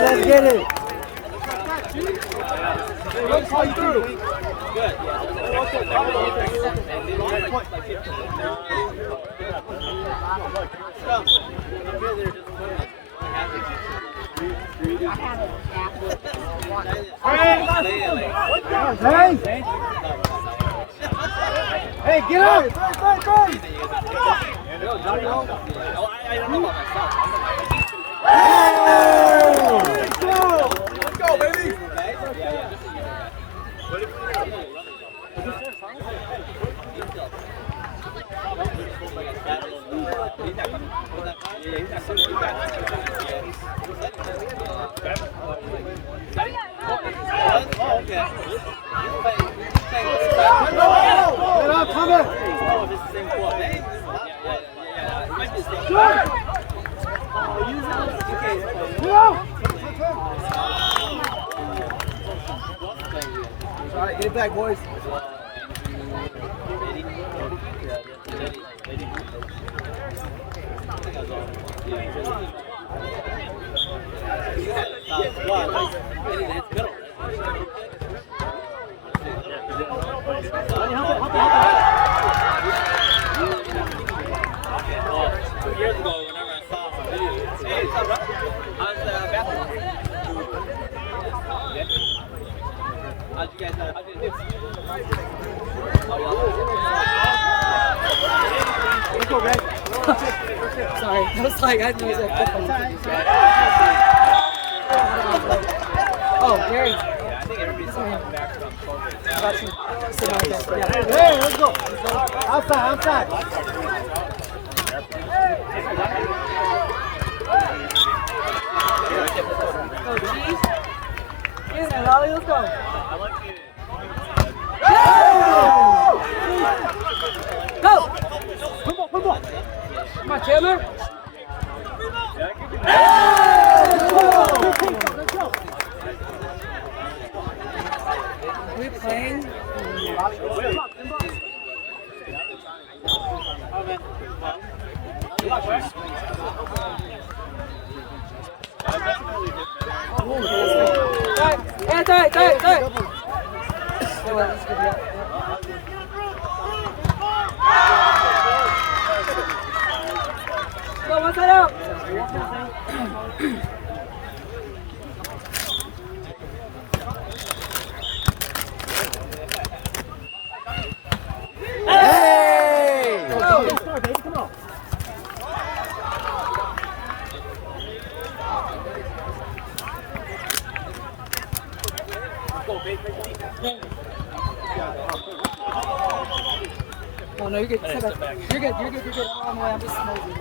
Let's get it. Let's play through. Good. Hey, get up! I don't know about myself. Let's go, baby! Alright, get it back, boys. Years ago, whenever I saw some videos, hey, what's up, bro? How's the basketball? Yeah. How'd you guys do? Let's go, guys. Sorry, I was like, I didn't know it was Oh, Gary. Yeah, I think everybody's coming back from COVID. Hey, let's go. Outside. Go, Cheese. Get it, Lolly, let's go. I want you to... Go! Come on. Come on, Chandler. Let's go. Are we playing? It's all right. Go, one side out. Oh no, you're good. You're good. You're good. Oh my, I'm just smoking.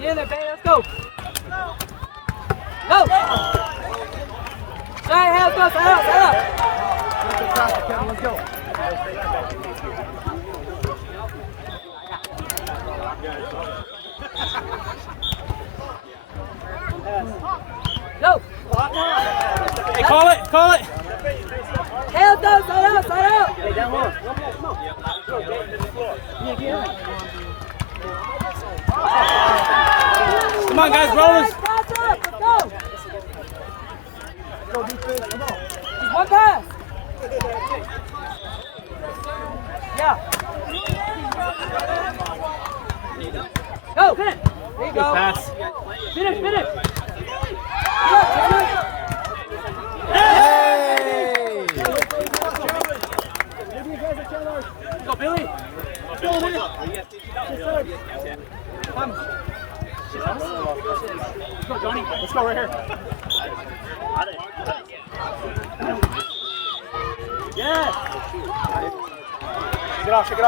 Get in there, baby. Let's go. Go. Side out. Let's go. Go. Hey, call it! Hands down, side out. Hey, down low. Come on. Come on, guys, rollers! Let's go. Go, defense. Come on. Just one pass. Yeah. Go. Finish. There you go. Pass. Finish. Go, Billy! Go, Will. Come. Let's go, Johnny. Let's go right here. Yes. Shake it off. Go.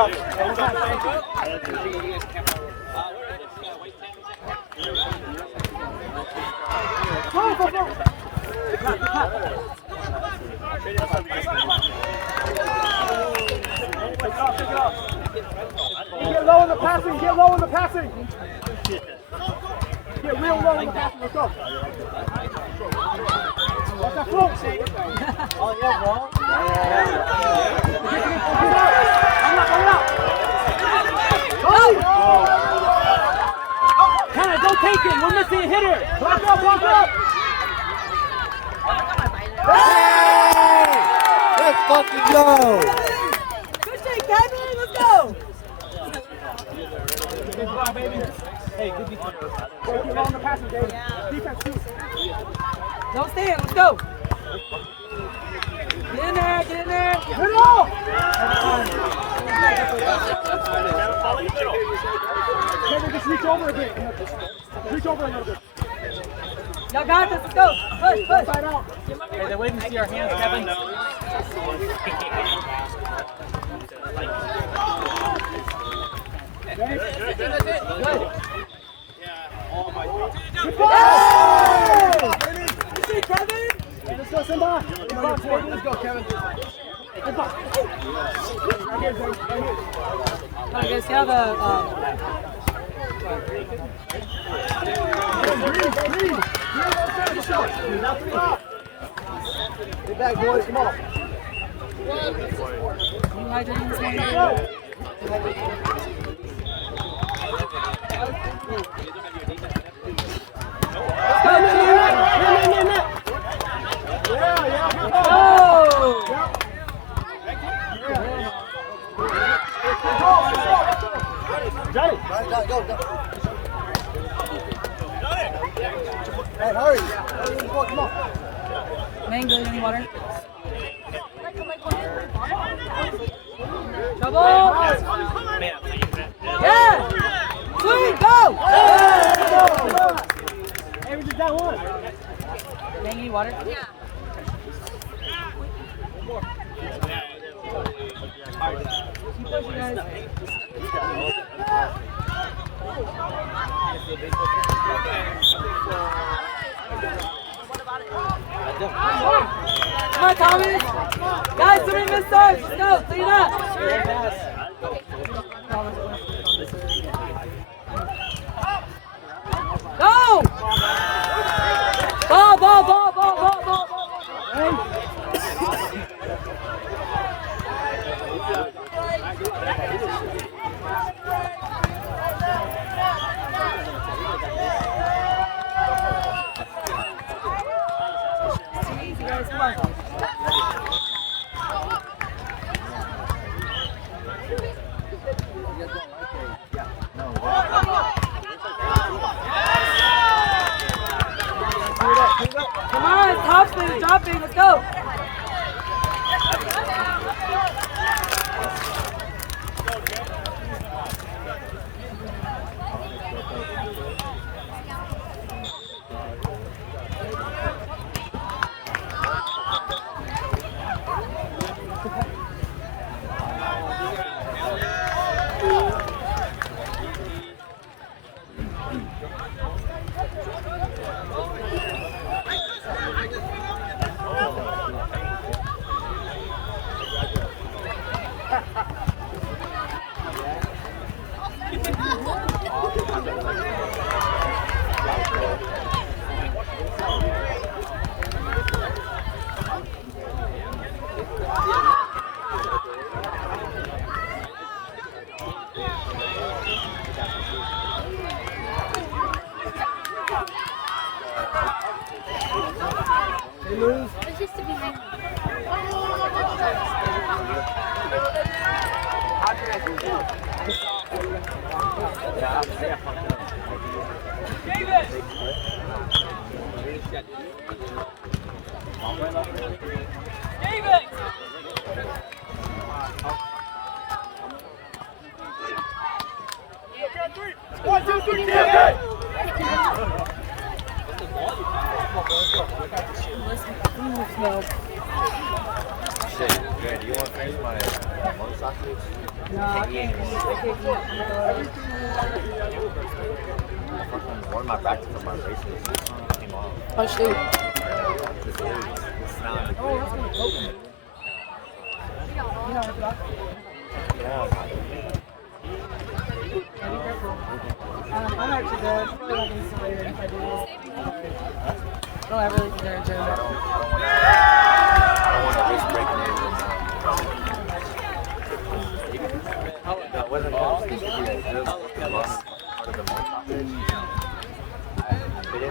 Take it off. Get low in the passing. Get real low in the passing. Let's go. Watch that float. Johnny, hit it! Block up, block up! Hey! Let's fucking go! Good shit, Kevin. Let's go. Good job, baby. Hey, good defense. Keep on the passing, Dave. Defense, too. Don't stand. Let's go. Get in there. Get in there. Hit it all! Kevin, just reach over a bit. Reach over a little bit. Y'all got this. Let's go. Push, push. Side out. Hey, they're waiting to see our hands, Kevin. Good. Good shit, Kevin. Let's go, Simba. Let's go, Kevin. Let's go. Right here, Zane. Right here. All right, guys. See how the Get back, boys. Come on. you hydrating this morning? Johnny. Go. Hey, hurry. Come on. Mango, any water? Trouble! Yeah! Sweet, go! Hey, we just got one. Mango, any water? Yeah. Keep pushing, guys. Come on, Tommy. Guys, too many missed starts. Let's go. Clean up. Go! Ball. Easy, guys. Come on. Come on, top spin, dropping, let's go. It's just to be hanging. One, two, three, yeah. Shit, Jared, do you want to finish my Hmong sausage? No, I can't eat. One of my practice of my races came off. Oh, shoot. This sound. Oh, that's gonna poke me. You know, Yeah. be careful. I'm actually dead. I'm probably not gonna see later if I do this. Oh, I really dare to. I don't want to risk breaking it. That wasn't supposed to be a good part of the Hmong sausage. They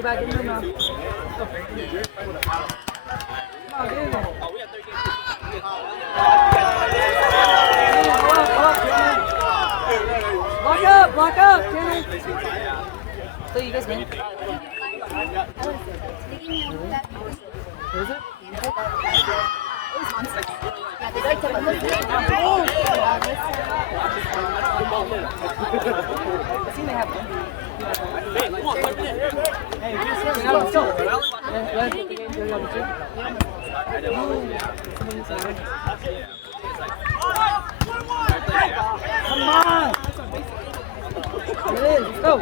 Get back in there now. Come on, get in there. Block up, Kenny. So you guys win? Who is it? Yeah, they like to I think they have one. Hey, let's go. Let's get the game going on the two. Come on! It is, let's go!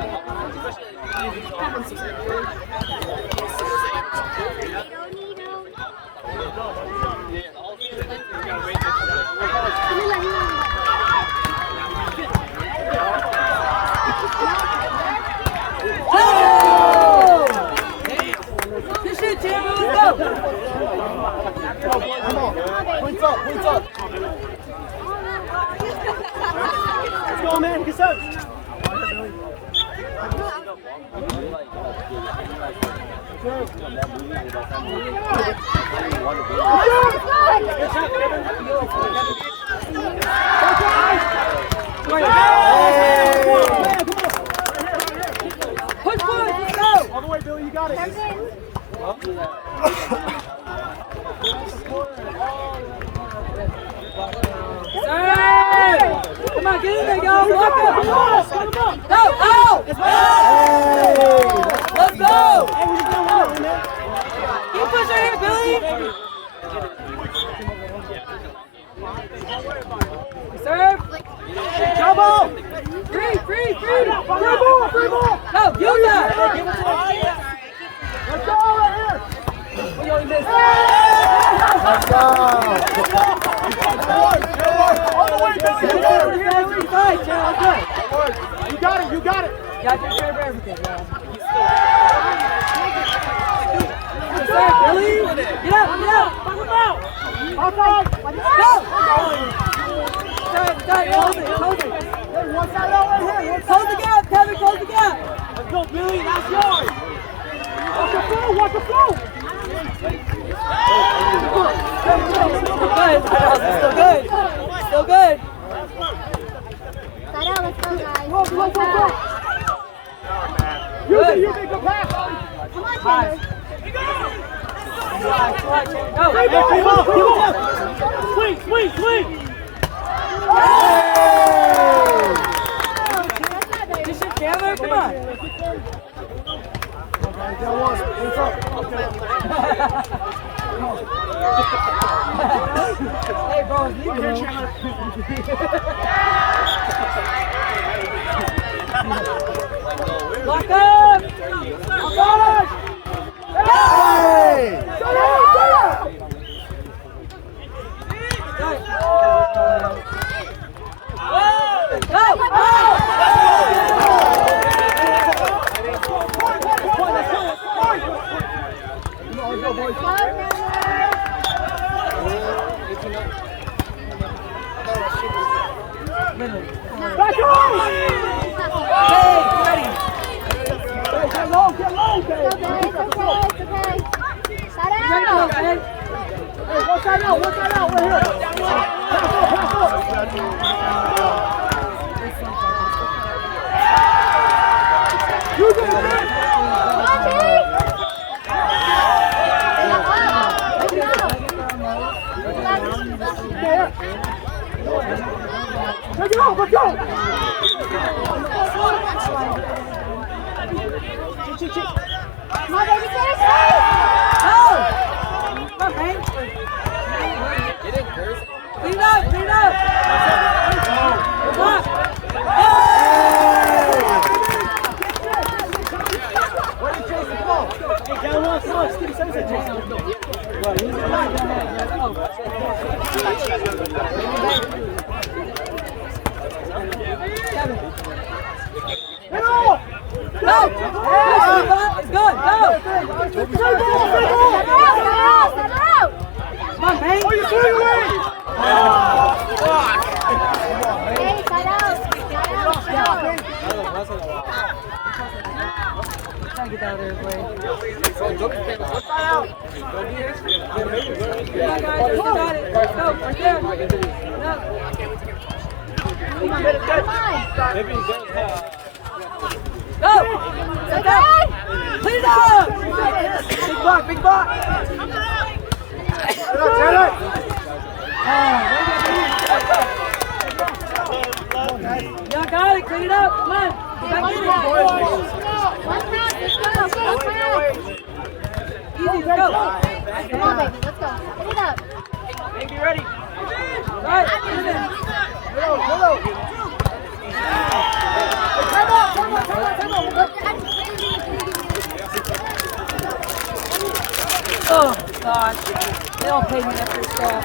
Good shit, Jimmy, let's go! Come on. Points up, points up. Let's go, man. Get set. Push forward, let's go! All the way, Billy. You got it. Come on, get in there, y'all. Walk up. Go, out. Let's go. Keep pushing here, Billy. Serve. Double. Free. Free ball. Go, use that. Let's go right here. Let's go. All the way, Billy. You got it. Yeah, I take care of everything, man. Serve, Billy. Get up. Go. Close it. One side out right here. Close the gap, Kevin, close the gap. Let's go, Billy. That's yours. Watch the flow. Still good. Let's go, guys. Go. Good. You think the pass. Come on, Five. Taylor. Go. Free ball. Swing. Good shit, Chandler, come on. Hey, bro, it's leaving him. Lock up! Hey! Go! Back on! Hey, ready! Get low, It's okay. Shut Ready, out. okay? Hey, one side out, right here. Pass up. Use it, man. Take it off, let's go! Come on, baby, finish. Go! Come on, man. Clean up! Come on! It's good! Go! Come on, man! Oh, you threw it away! Hey, shut out. Try to get out of there, boy. Yeah, guys, you got it. Let's go. Right there. No. Come on. Maybe he goes, Go! Set up! Clean it up! Big block! Y'all got it, clean it up, come on! Get back in it! One pass, let's go. One pass. Easy, let's go! Come on, baby, let's go. Pick it up. Baby, ready? Right, oh, God. They don't pay me after stuff.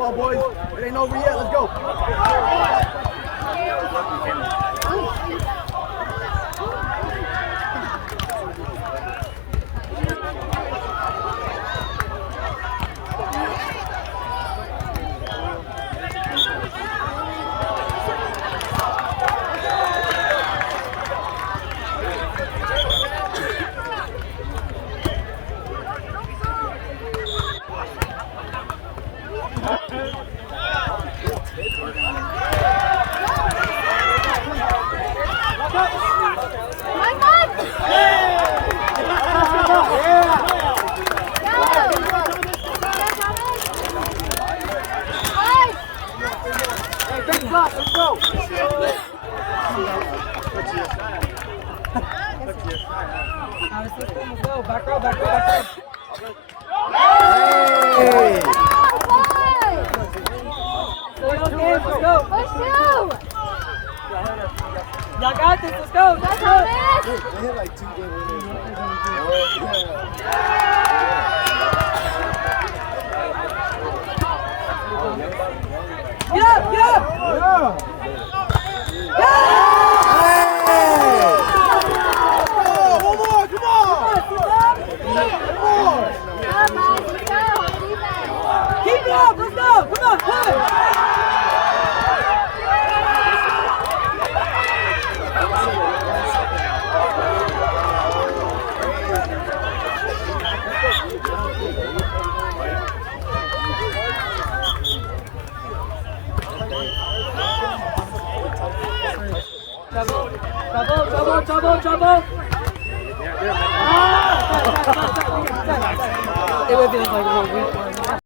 Come on, boys. It ain't over yet. Let's go. Let's go. Let's go. Back row. Hey. Let's go. Let's go. Y'all got this. Let's go. Let's go, man. They hit like 2 games. Get up. Yeah. One more. Come on. Keep it up. Let's go. Come on. Push. Trouble. It would be like a little weak one.